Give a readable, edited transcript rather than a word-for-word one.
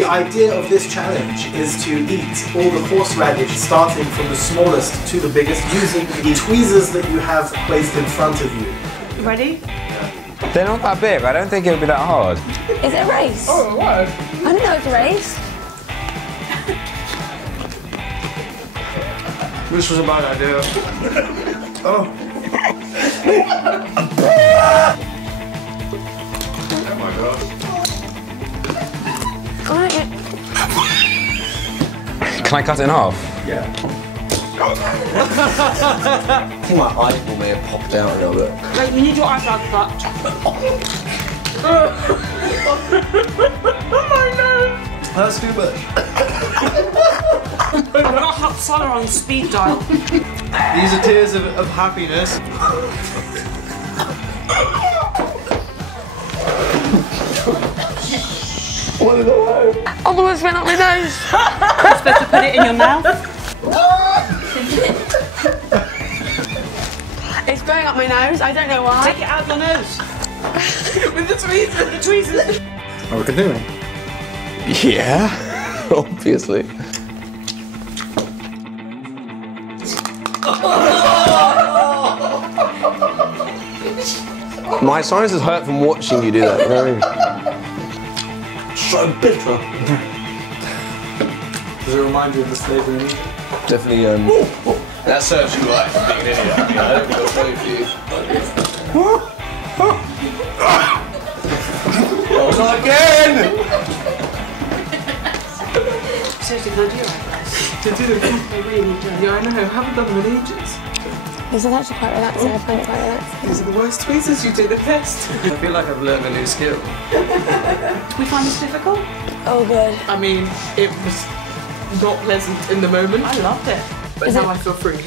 The idea of this challenge is to eat all the horseradish starting from the smallest to the biggest using the tweezers that you have placed in front of you. Ready? They're not that big. I don't think it would be that hard. Is it a race? Oh, what? I didn't know it was a race. This was a bad idea. Oh. Oh my god. Can I cut it in half? Yeah. I think my eyeball may have popped out a little bit. Wait, you need your eyebrow cut. Oh my nose! That's too much. I've got hot cider on speed dial. These are tears of happiness. What in the world? I almost went up my nose. You're supposed to put it in your mouth. It's going up my nose. I don't know why. Take it out of your nose. With the tweezers. The tweezers. Are we continuing? Yeah, obviously. My sinuses hurt from watching you do that, you know what I mean? So bitter. Does it remind you of the slavery in Egypt? Definitely, that serves you right for being an idiot. I don't think I'll play for you. Oh, not again! Seriously, can I do your eyebrows? To do the yeah, I know. I haven't done them in ages. This is actually quite relaxing. I find it quite relaxing. These are the worst tweezers. You do the best. I feel like I've learned a new skill. We find this difficult? Oh, good. I mean, it was not pleasant in the moment. I loved it. But now I feel free.